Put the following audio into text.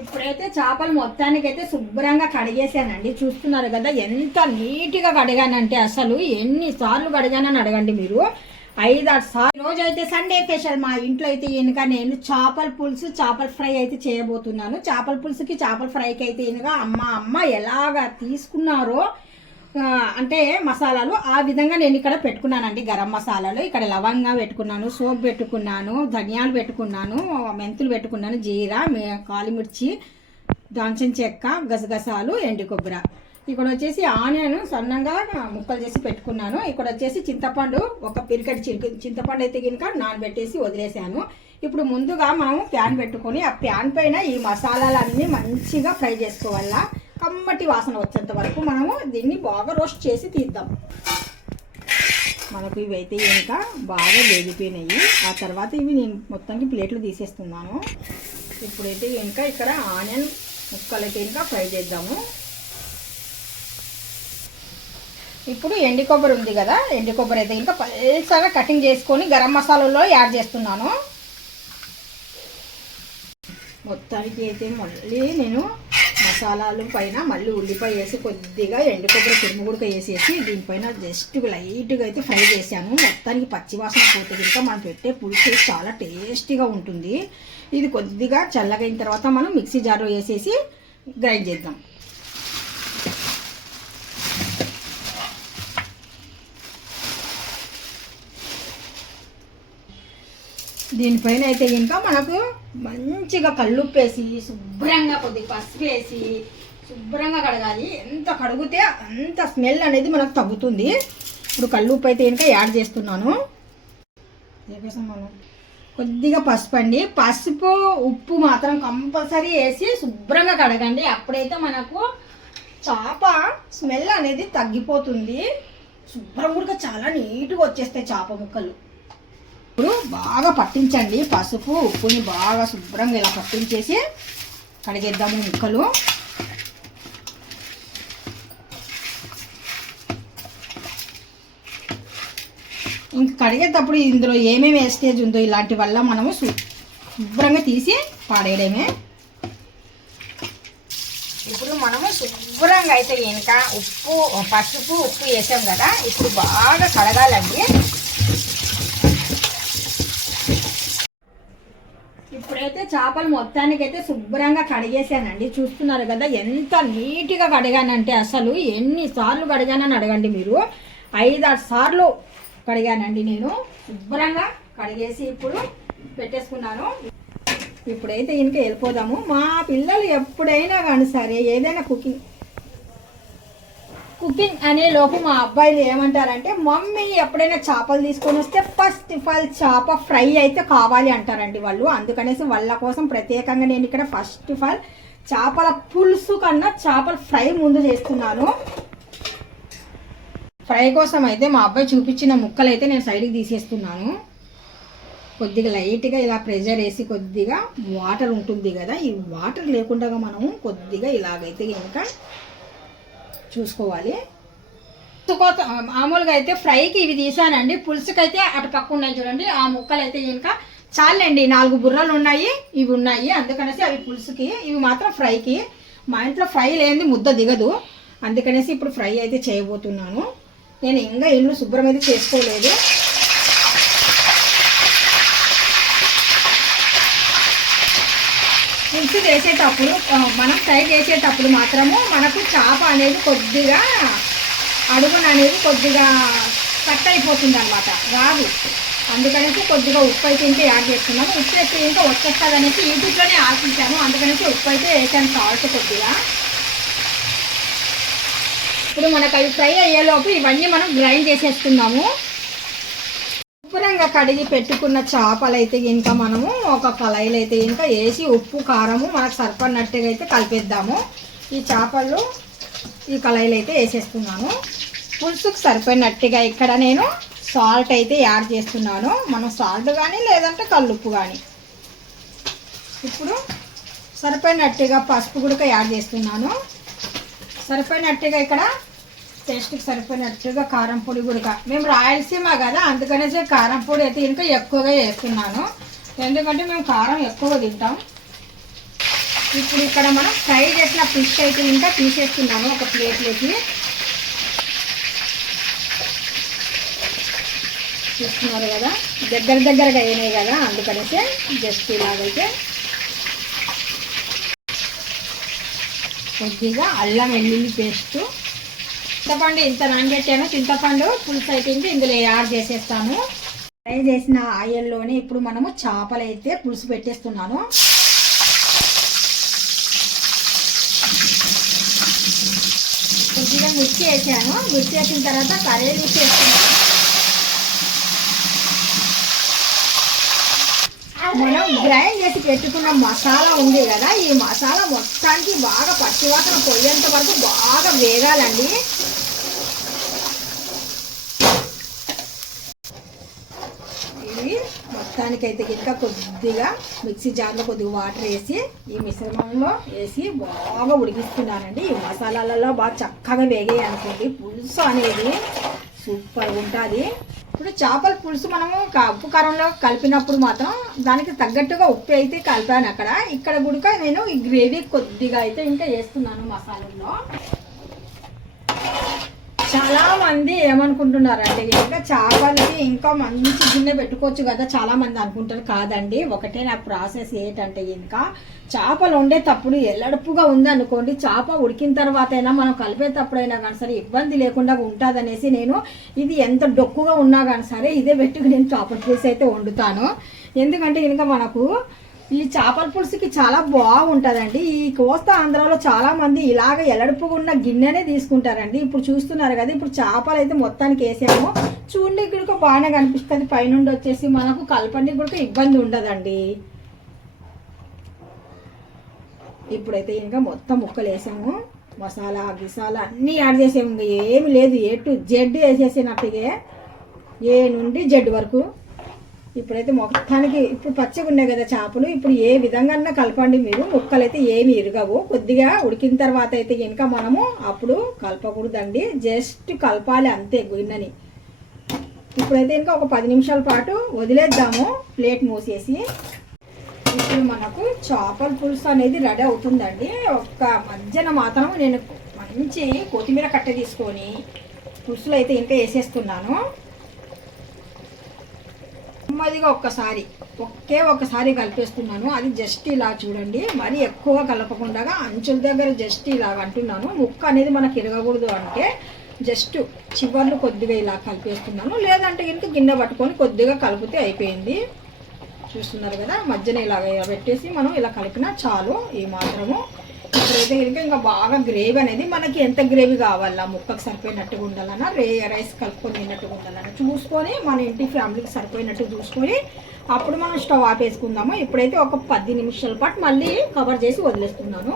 ఇప్పుడైతే చేపలు మొత్తానికి అయితే శుభ్రంగా కడిగేసానండి చూస్తున్నారు కదా ఎంత నీట్గా కడిగానంటే అసలు ఎన్ని సార్లు కడిగానని అడగండి మీరు. ఐదు ఆరు సార్లు. రోజు అయితే సండే స్పెషల్ మా ఇంట్లో అయితే ఇనుక నేను చేపల పులుసు చేపల ఫ్రై అయితే చేయబోతున్నాను. చేపల పులుసుకి చేపల ఫ్రైకి అయితే ఇనుక అమ్మ అమ్మ ఎలాగా తీసుకున్నారో అంటే మసాలాలు ఆ విధంగా నేను ఇక్కడ పెట్టుకున్నానండి. గరం మసాలాలు. ఇక్కడ లవంగా పెట్టుకున్నాను సోప్ పెట్టుకున్నాను ధనియాలు పెట్టుకున్నాను మెంతులు పెట్టుకున్నాను జీరా కాలిమిర్చి దాల్చిన చెక్క గసగసాలు ఎండు కొబ్బరి. ఇక్కడ వచ్చేసి ఆనియన్ సన్నంగా ముక్కలు చేసి పెట్టుకున్నాను. ఇక్కడ వచ్చేసి చింతపండు ఒక పిరికెట్ చిరుకు చింతపండు అయితే కనుక నానబెట్టేసి వదిలేసాను. ఇప్పుడు ముందుగా మనం ప్యాన్ పెట్టుకొని ఆ ప్యాన్ పైన ఈ మసాలాలన్నీ మంచిగా ఫ్రై చేసుకోవాలా. కమ్మటి వాసన వచ్చేంత వరకు మనము దీన్ని బాగా రోస్ట్ చేసి తీద్దాం. మనకు ఇవి అయితే ఇంకా బాగా వేగిపోయినాయి. ఆ తర్వాత ఇవి నేను మొత్తానికి ప్లేట్లు తీసేస్తున్నాను. ఇప్పుడైతే ఇంకా ఇక్కడ ఆనియన్ ముక్కలు అయితే ఇంకా ఫ్రై చేద్దాము. ఇప్పుడు ఎండి కొబ్బరి ఉంది కదా ఎండి కొబ్బరి అయితే ఇంకా పల్సగా కటింగ్ చేసుకొని గరం మసాలాలో యాడ్ చేస్తున్నాను. మొత్తానికి అయితే మళ్ళీ నేను మసాలాలు పైన మళ్ళీ ఉల్లిపాయ వేసి కొద్దిగా ఎండు కొబ్బరి తురుము కూడా వేసేసి దీనిపైన జస్ట్ లైట్గా అయితే ఫ్రై చేశాను. మొత్తానికి పచ్చివాసన పోతే కనుక మనం పెట్టే పులుసు చాలా టేస్టీగా ఉంటుంది. ఇది కొద్దిగా చల్లగైన తర్వాత మనం మిక్సీ జార్లో వేసేసి గ్రైండ్ చేద్దాం. దీనిపైన అయితే ఇంకా మనకు మంచిగా కళ్ళుప్పేసి శుభ్రంగా కొద్దిగా పసుపు వేసి శుభ్రంగా కడగాలి. ఎంత కడిగితే అంత స్మెల్ అనేది మనకు తగ్గుతుంది. ఇప్పుడు కల్లుప్పు అయితే ఇంకా యాడ్ చేస్తున్నాను. మనం. కొద్దిగా పసుపు అండి. పసుపు ఉప్పు మాత్రం కంపల్సరీ వేసి శుభ్రంగా కడగండి. అప్పుడైతే మనకు చేప స్మెల్ అనేది తగ్గిపోతుంది. శుభ్రం కూడా చాలా నీట్గా వచ్చేస్తాయి చేప ముక్కలు. ఇప్పుడు బాగా పట్టించండి. పసుపు ఉప్పుని బాగా శుభ్రంగా ఇలా పట్టించేసి కడిగేద్దాము ముక్కలు. ఇంక కడిగేటప్పుడు ఇందులో ఏమేమి వేస్టేజ్ ఉందో ఇలాంటి వల్ల మనము శుభ్రంగా తీసి పాడేయడమే. ఇప్పుడు మనము శుభ్రంగా అయితే ఇంకా ఉప్పు పసుపు ఉప్పు వేసాం కదా. ఇప్పుడు బాగా కడగాలండి. ఇప్పుడైతే చేపలు మొత్తానికి అయితే శుభ్రంగా కడిగేసానండి చూస్తున్నారు కదా ఎంత నీట్గా కడిగానంటే అసలు ఎన్నిసార్లు కడిగానని అడగండి మీరు. ఐదారు సార్లు కడిగానండి నేను. శుభ్రంగా కడిగేసి ఇప్పుడు పెట్టేసుకున్నాను. ఇప్పుడైతే ఇంక వెళ్ళిపోదాము. మా పిల్లలు ఎప్పుడైనా కానీ సరే ఏదైనా కుకింగ్ కుకింగ్ అనే లోపు మా అబ్బాయిలు ఏమంటారంటే మమ్మీ ఎప్పుడైనా చేపలు తీసుకొని వస్తే ఫస్ట్ ఆఫ్ ఆల్ చేప ఫ్రై అయితే కావాలి అంటారండి వాళ్ళు. అందుకనేసి వాళ్ళ కోసం ప్రత్యేకంగా నేను ఇక్కడ ఫస్ట్ ఆఫ్ ఆల్ చేపల పులుసు కన్నా చేపల ఫ్రై ముందు చేస్తున్నాను. ఫ్రై కోసం అయితే మా అబ్బాయి చూపించిన ముక్కలు అయితే నేను సైడ్కి తీసేస్తున్నాను. కొద్దిగా లైట్గా ఇలా ప్రెషర్ వేసి కొద్దిగా వాటర్ ఉంటుంది కదా ఈ వాటర్ లేకుండా మనము కొద్దిగా ఇలాగైతే ఇంకా చూసుకోవాలి. పులుసుకోత- మామూలుగా అయితే ఫ్రైకి ఇవి తీసానండి. పులుసుకైతే అటు పక్క ఉన్నాయి చూడండి. ఆ ముక్కలు అయితే ఇంకా చాలండి. నాలుగు బుర్రలు ఉన్నాయి. ఇవి ఉన్నాయి. అందుకనేసి అవి పులుసుకి ఇవి మాత్రం ఫ్రైకి. మా ఇంట్లో ఫ్రై లేనిది ముద్ద దిగదు. అందుకనేసి ఇప్పుడు ఫ్రై అయితే చేయబోతున్నాను. నేను ఇంకా ఇల్లు శుభ్రం అయితే చేసుకోలేదు. పులుసు చేసేటప్పుడు మనం ఫ్రై చేసేటప్పుడు మాత్రము మనకు చేప అనేది కొద్దిగా అడుగున అనేది కొద్దిగా కట్ అయిపోతుంది అనమాట రాదు. అందుకనేసి కొద్దిగా ఉప్పు అయితే ఇంకా యాడ్ చేస్తున్నాము. ఉప్పు అయితే ఇంకా వచ్చేస్తుంది అనేసి యూట్యూబ్లోనే ఆశించాను అందుకనేసి ఉప్పు అయితే వేసాను సాల్ట్ కొద్దిగా. ఇప్పుడు మనకు అవి ఫ్రై అయ్యేలోపు ఇవన్నీ మనం గ్రైండ్ చేసేస్తున్నాము. శుభ్రంగా కడిగి పెట్టుకున్న చేపలు అయితే ఇంకా మనము ఒక కళాయిలు అయితే ఇంకా వేసి ఉప్పు కారము మనకు సరిపడినట్టుగా అయితే కలిపేద్దాము. ఈ చేపలు ఈ కళాయిలు అయితే వేసేస్తున్నాను. పులుసుకు సరిపోయినట్టుగా ఇక్కడ నేను సాల్ట్ అయితే యాడ్ చేస్తున్నాను. మనం సాల్ట్ కానీ లేదంటే కల్లుప్పు కానీ ఇప్పుడు సరిపోయినట్టుగా పసుపు కూడా యాడ్ చేస్తున్నాను. సరిపోయినట్టుగా ఇక్కడ టేస్ట్కి సరిపోయినట్టుగా కారం పొడి కూడా మేము రాయలసీమ కదా అందుకనేసి కారం పొడి అయితే ఇంకా ఎక్కువగా వేస్తున్నాను. ఎందుకంటే మేము కారం ఎక్కువ తింటాం. ఇప్పుడు ఇక్కడ మనం ఫ్రై చేసిన ఫిష్ అయితే ఇంకా తీసేస్తున్నాను ఒక ప్లేట్లోకి. చూస్తున్నారు కదా దగ్గర దగ్గరగా అయినాయి కదా అందుకనేసి జస్ట్ ఇలాగైతే. కొద్దిగా అల్లం వెల్లుల్లి పేస్టు చింతపండు ఇంత నానబెట్టాను చింతపండు పులుసు అయితే ఇందులో యాడ్ చేసేస్తాను. ఫ్రై చేసిన ఆయిల్లోనే ఇప్పుడు మనము చేపలు అయితే పులుసు పెట్టేస్తున్నాను. కొద్దిగా మిర్చి వేసాను. మిర్చి వేసిన తర్వాత కర్రీ వేసేస్తున్నాను. మనం గ్రైండ్ చేసి పెట్టుకున్న మసాలా ఉంది కదా ఈ మసాలా మొత్తానికి బాగా పచ్చివాసన పోయేంత వరకు బాగా వేగాలండి. ఇది మొత్తానికైతే ఇంకా కొద్దిగా మిక్సీ జార్లో కొద్దిగా వాటర్ వేసి ఈ మిశ్రమంలో వేసి బాగా ఉడికిస్తున్నానండి. ఈ మసాలాలలో బాగా చక్కగా వేగాయి అనుకోండి పులుసు అనేది సూపర్ ఉంటుంది. ఇప్పుడు చేపల పులుసు మనము ఉప్పు కారంలో కలిపినప్పుడు మాత్రం దానికి తగ్గట్టుగా ఉప్పు అయితే కలిపాను అక్కడ. ఇక్కడ గుడిక నేను ఈ గ్రేవీ కొద్దిగా అయితే ఇంకా వేస్తున్నాను మసాలాలో చాలా మంది ఏమనుకుంటున్నారంటే ఇంకా చేపలకి ఇంకా మంచి గిన్నె పెట్టుకోవచ్చు కదా చాలా మంది అనుకుంటారు. కాదండి ఒకటే నా ప్రాసెస్ ఏంటంటే ఇంకా చేపలు వండేటప్పుడు ఎల్లడుపుగా ఉంది అనుకోండి చేప ఉడికిన తర్వాత అయినా మనం కలిపేటప్పుడైనా కానీ సరే ఇబ్బంది లేకుండా ఉంటుందనేసి నేను ఇది ఎంత డొక్కుగా ఉన్నా కానీ సరే ఇదే పెట్టుకుని నేను చేపల పులుసు అయితే వండుతాను. ఎందుకంటే ఇంకా మనకు ఈ చేపల పులుసుకి చాలా బాగుంటుందండి. ఈ కోస్తా ఆంధ్రాలో చాలా మంది ఇలాగ ఎలడుపుగా ఉన్న గిన్నెనే తీసుకుంటారండి. ఇప్పుడు చూస్తున్నారు కదా ఇప్పుడు చేపలు అయితే మొత్తానికి వేసాము. చూడండి ఇక్కడ బాగానే కనిపిస్తుంది. పైనుండి వచ్చేసి మనకు కలపండి కూడా ఇబ్బంది ఉండదండి. ఇప్పుడైతే ఇంకా మొత్తం ముక్కలు వేసాము. మసాలా గిసాలా అన్నీ యాడ్ చేసాము. ఇంకా ఏమి లేదు. A to Z వేసేసినట్టుగా. ఏ నుండి జెడ్ వరకు. ఇప్పుడైతే మొత్తానికి ఇప్పుడు పచ్చగా ఉన్నాయి కదా చేపలు. ఇప్పుడు ఏ విధంగా కలపండి మీరు. ముక్కలు అయితే ఏమి ఇరగవు. కొద్దిగా ఉడికిన తర్వాత అయితే కనుక మనము అప్పుడు కలపకూడదండి. జస్ట్ కలపాలి అంతే గిన్నెని. ఇప్పుడైతే ఇంకా ఒక పది నిమిషాల పాటు వదిలేద్దాము. ప్లేట్ మూసేసి ఇప్పుడు మనకు చేపల పులుసు అనేది రెడీ అవుతుందండి. ఒక్క మధ్యన మాత్రం నేను మంచి కొత్తిమీర కట్ట తీసుకొని పులుసులు అయితే ఇంకా వేసేస్తున్నాను. నెమ్మదిగా ఒక్కసారి ఒకే ఒక్కసారి కలిపేస్తున్నాను. అది జస్ట్ ఇలా చూడండి. మరి ఎక్కువ కలపకుండా అంచుల దగ్గర జస్ట్ ఇలా అంటున్నాను. ముక్క అనేది మనకి ఇరగకూడదు అంటే జస్ట్ చివర్లు కొద్దిగా ఇలా కలిపేస్తున్నాను. లేదంటే కనుక గిన్నె పట్టుకొని కొద్దిగా కలిపితే అయిపోయింది. చూస్తున్నారు కదా? మధ్యన ఇలా పెట్టేసి మనం ఇలా కలిపినా చాలు. ఈ మాత్రము ఇప్పుడైతే కనుక ఇంకా బాగా గ్రేవీ అనేది మనకి ఎంత గ్రేవీ కావాలా? ముక్కకు సరిపోయినట్టుగా ఉండాలన్నా రే రైస్ కలుపుకొని తిన్నట్టుగా ఉండాలన్నా చూసుకొని మన ఇంటి ఫ్యామిలీకి సరిపోయినట్టు చూసుకొని అప్పుడు మనం స్టవ్ ఆపేసుకుందాము? ఇప్పుడైతే ఒక పది నిమిషాల పాటు మళ్ళీ కవర్ చేసి వదిలేస్తున్నాను.